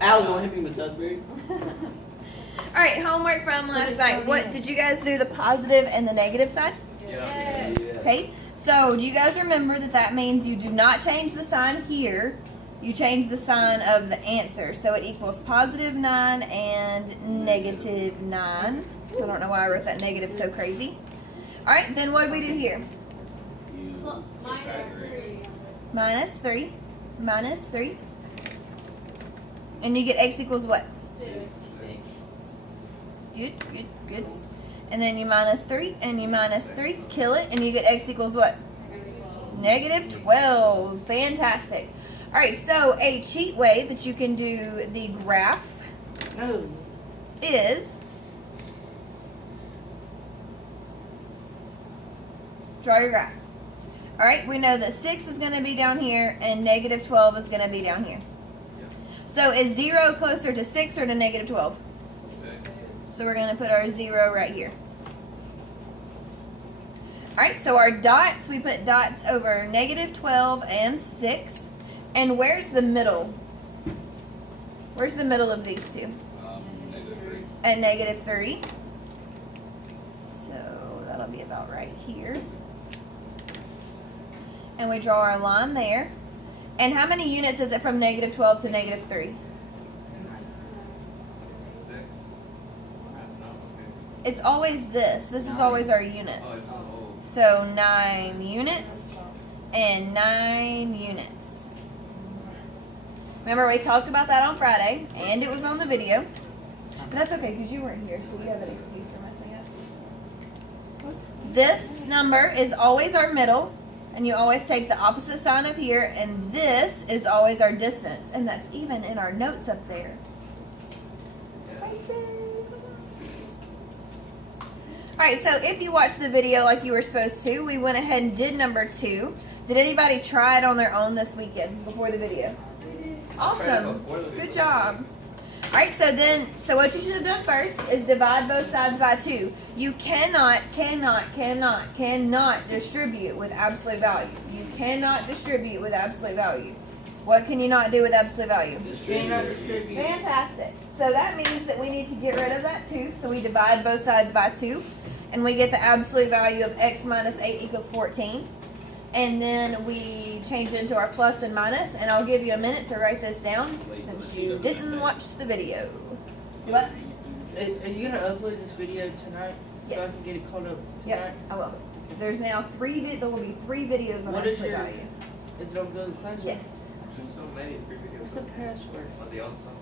Al's gonna hit me with Salisbury. All right, homework from last night. What did you guys do? The positive and the negative side? Yeah. Okay. So do you guys remember that means you do not change the sign here? You change the sign of the answer. So it equals positive 9 and negative 9. I don't know why I wrote that negative so crazy. All right, then what do we do here? Minus 3. Minus 3. And you get x equals what? 6. Good, good, good. And then you minus 3 and you minus 3. Kill it, and you get x equals what? Negative 12. Fantastic. All right, so a cheat way that you can do the graph is draw your graph. All right, we know that 6 is going to be down here and negative 12 is going to be down here. So is 0 closer to 6 or to negative 12? So we're going to put our 0 right here. All right, so our dots, we put dots over negative 12 and 6. And where's the middle? Where's the middle of these two? -3. At negative 3. So that'll be about right here. And we draw our line there. And how many units is it from negative 12 to negative 3? 6. It's always this. This is always our units. So 9 units and 9 units. Remember, we talked about that on Friday, and it was on the video. But that's okay, because you weren't here, so we have an excuse for messing up. This number is always our middle, and you always take the opposite sign of here, and this is always our distance. And that's even in our notes up there. Alright, so if you watched the video like you were supposed to, we went ahead and did number 2. Did anybody try it on their own this weekend before the video? Awesome. Good job. Alright, so what you should have done first is divide both sides by 2. You cannot distribute with absolute value. You cannot distribute with absolute value. What can you not do with absolute value? Distribute. Fantastic. So that means that we need to get rid of that 2. So we divide both sides by 2. And we get the absolute value of x minus 8 equals 14. And then we change it into our plus and minus. And I'll give you a minute to write this down since you didn't watch the video. What? Are you going to upload this video tonight? Yes. So I can get it caught up tonight? Yep, I will. There's now there will be 3 videos on What is absolute your- value. Is it on Google Classroom? Yes. There's so many free videos. What's the password? On the outside.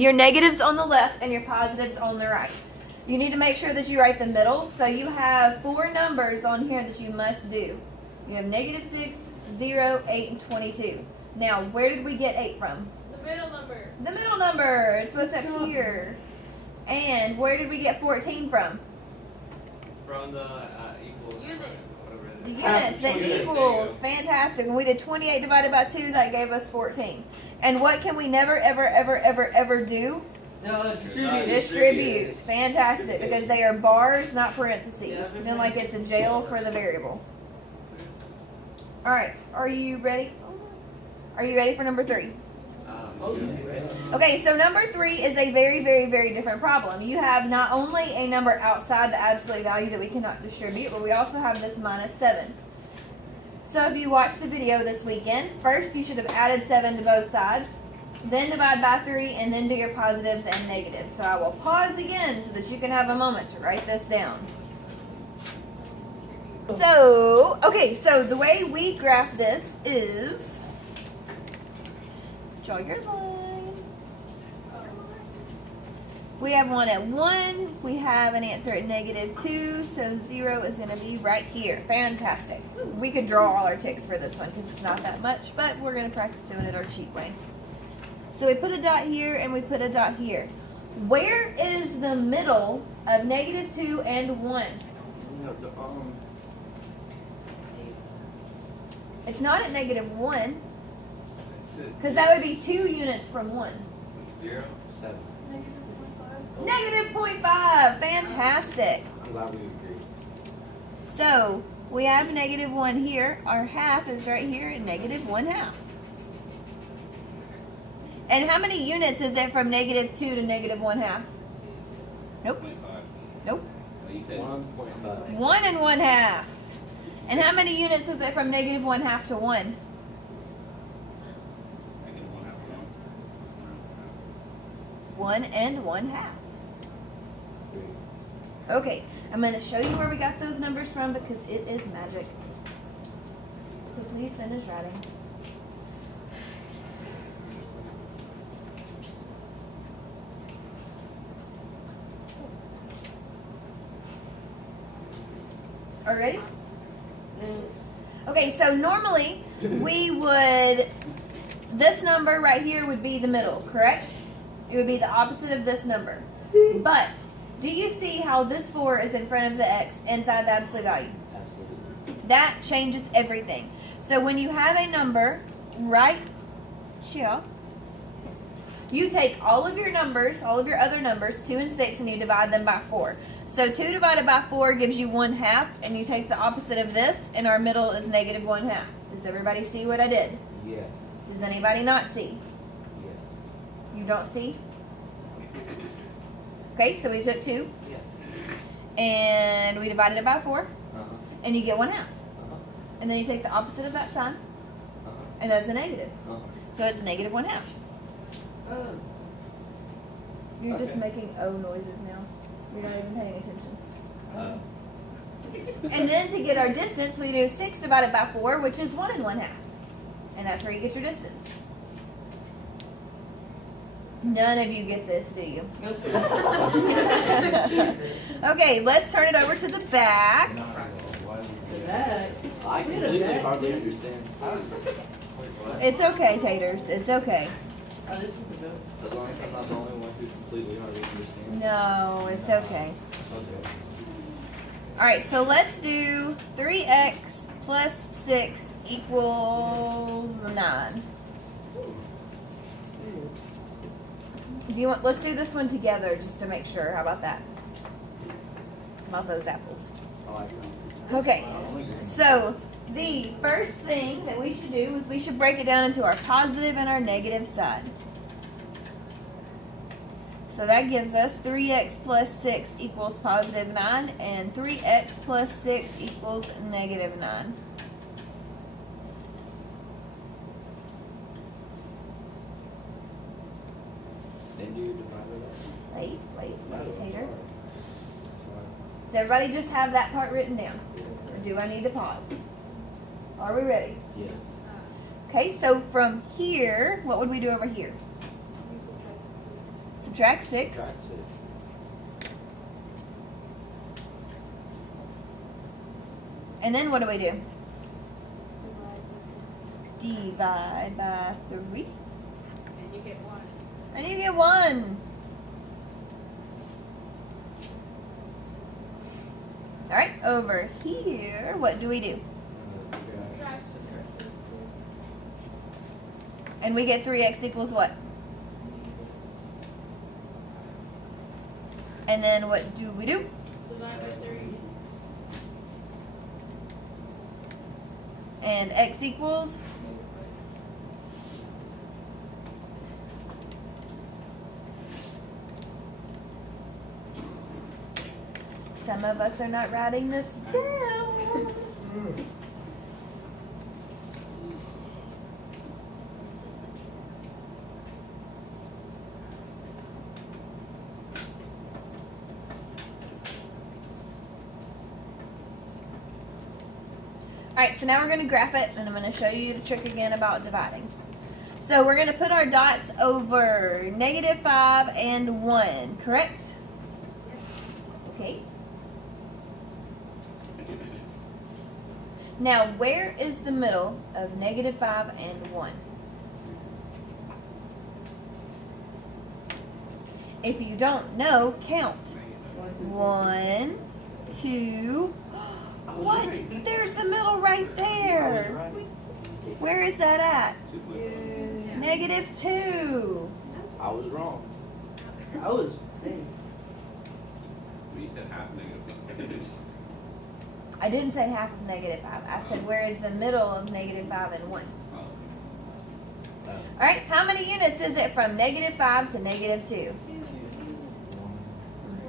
Your negatives on the left and your positives on the right. You need to make sure that you write the middle. So you have 4 numbers on here that you must do. You have negative 6, 0, 8, and 22. Now, where did we get 8 from? The middle number. The middle number. It's what's up here. And where did we get 14 from? From the equals. Unit. Whatever it The is. units, the equals. Fantastic. When we did 28 divided by 2, that gave us 14. And what can we never, ever do? No, Distribute. Fantastic, because they are bars, not parentheses. Then like it's a jail for the variable. All right, are you ready? Are you ready for number 3? Okay, so number 3 is a very different problem. You have not only a number outside the absolute value that we cannot distribute, but we also have this minus 7. So if you watched the video this weekend, first you should have added 7 to both sides. Then divide by 3, and then do your positives and negatives. So I will pause again so that you can have a moment to write this down. So, okay, so the way we graph this is, draw your line. We have one at 1, we have an answer at negative 2, so 0 is going to be right here. Fantastic. We could draw all our ticks for this one because it's not that much, but we're going to practice doing it our cheat way. So we put a dot here and we put a dot here. Where is the middle of negative 2 and 1? It's not at negative 1, because that would be 2 units from 1. 0, 7. Negative 0.5. Fantastic. I'm glad we agree. So we have negative 1 here. Our half is right here at negative 1/2. And how many units is it from negative 2 to negative 1/2? Nope. 25. Nope. Oh, you said 1.5. 1 and 1/2. And how many units is it from negative 1/2 to 1? I get 1/2 wrong. 1 and 1/2. 3. Okay, I'm going to show you where we got those numbers from because it is magic. So please finish writing. Are you ready? Okay, so normally we would, this number right here would be the middle, correct? It would be the opposite of this number. But do you see how this 4 is in front of the x inside the absolute value? Absolutely. That changes everything. So when you have a number right here, you take all of your numbers, all of your other numbers, 2 and 6, and you divide them by 4. So 2 divided by 4 gives you 1/2, and you take the opposite of this, and our middle is negative 1/2. Does everybody see what I did? Yes. Does anybody not see? Yes. You don't see? Okay, so we took 2, Yes. and we divided it by 4, Uh-huh. and you get 1/2. Uh-huh. And then you take the opposite of that sign, Uh-huh. and that's a negative. Uh-huh. So it's negative 1/2. Oh. You're just Okay. making O noises now. You're not even paying attention. Uh, And then to get our distance, we do 6 divided by 4, which is 1 and 1/2. And that's where you get your distance. None of you get this, do you? Okay, let's turn it over to the back. That. I completely hardly understand. Wait, what? It's okay, Taters. It's okay. Oh, this is the boat. As long as I'm not the only one who completely hardly understands. No, it's okay. Okay. Alright, so let's do 3x plus 6 equals 9. Do you want, let's do this one together just to make sure. How about that? How about those apples? I like that. Okay, so the first thing that we should do is we should break it down into our positive and our negative side. So that gives us 3x plus 6 equals positive 9, and 3x plus 6 equals negative 9. Then do you divide it Wait, up? Tater. Does everybody just have that part written down? Or do I need to pause? Are we ready? Yes. Okay, so from here, what would we do over here? Subtract 6. Subtract 6. And then what do we do? Divide by 3. And you get 1. And you get 1. Alright, over here, what do we do? Subtract. And we get 3x equals what? And then what do we do? Divide by 3. And x equals? Some of us are not writing this down. Alright, so now we're going to graph it, and I'm going to show you the trick again about dividing. So we're going to put our dots over negative 5 and 1, correct? Okay. Now, where is the middle of negative 5 and 1? If you don't know, count. 1, 2. What? There's the middle right there. Where is that at? Negative 2. I was wrong. I was. Hey. You said half negative. I didn't say half of -5. I said where is the middle of -5 and 1. Oh. Alright, how many units is it from -5 to -2?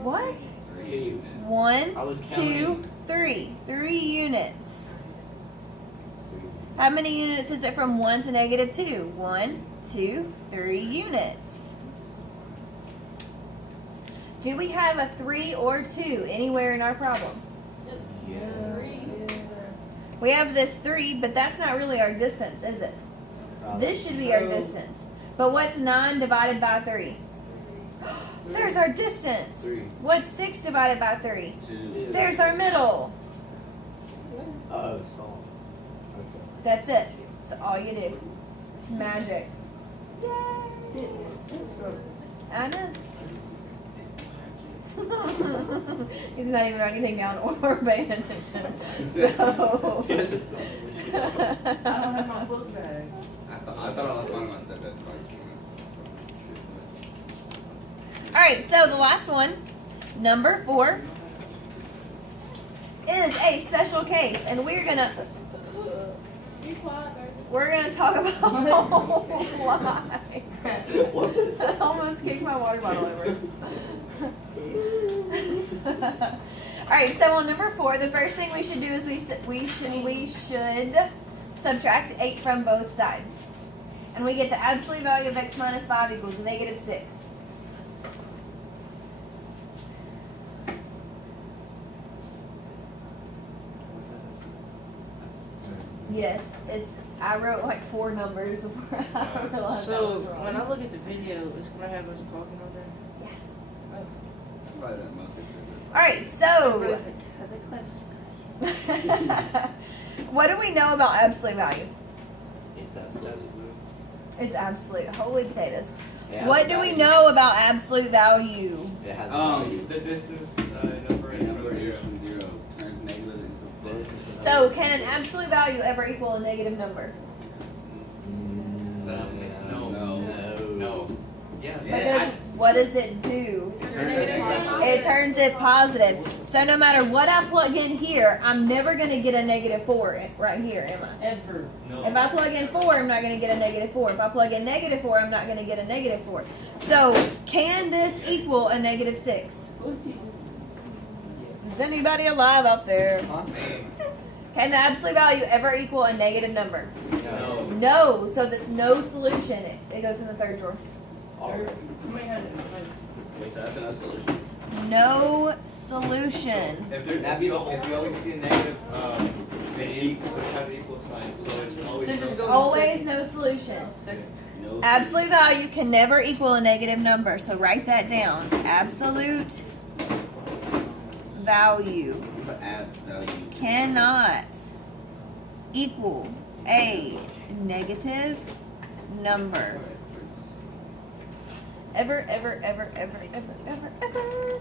What? 3 units. 1, I was 2, counting. 3. 3 units. How many units is it from 1 to -2? 1, 2, 3 units. Do we have a 3 or 2 anywhere in our problem? We have this 3, but that's not really our distance, is it? This should be our distance. But what's 9 divided by 3? There's our distance. 3. What's 6 divided by 3? 2. There's our middle. Oh, stall. Okay. That's it. That's all you do. It's magic. I know. He's not even writing anything down or paying attention. So. I don't have my book bag. I thought I was finding my step. That's fine. Alright, so the last one, number 4, is a special case, and we're gonna talk about why. What was I almost kicked my water bottle over. Alright, so on number 4, the first thing we should do is we should subtract 8 from both sides. And we get the absolute value of x minus 5 equals -6. Yes, I wrote like 4 numbers before I realized I So was wrong. when I look at the video, it's gonna have us talking on there. Probably that mostly true. Alright, so Everybody's like, have a question. what do we know about absolute value? It's absolute. It's absolute. Holy potatoes. It has What a do we value. know about absolute value? It has a value. The distance number The is number from is 0. from 0. Turns negative into The plus. distance is So can an absolute value ever equal a negative number? No. No. Yes. Yeah. What does it do? Turns it negative. It turns it positive. So no matter what I plug in here, I'm never going to get a -4 right here, am I? Ever. No. If I plug in 4, I'm not going to get a -4. If I plug in -4, I'm not going to get a -4. So can this equal a -6? Is anybody alive out there? Can the absolute value ever equal a negative number? No. No. So that's no solution. It goes in the third drawer. Somebody had it. Wait, so that's another solution. No solution. If you always see a negative, then it equals have the equal sign. So it's always. Scissors go- Always no solution. No. Absolute value can never equal a negative number. So write that down. Absolute value But abs value. cannot equal a negative number. Ever, ever, ever, ever, ever, ever, ever.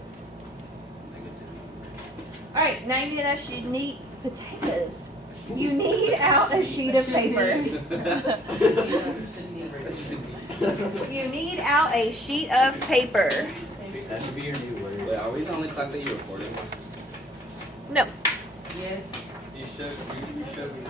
Alright, now you need potatoes. You need out a sheet of paper. You need out a sheet of paper. That should be your new word. Wait, are we the only class that you recorded? No. Yes. You should be.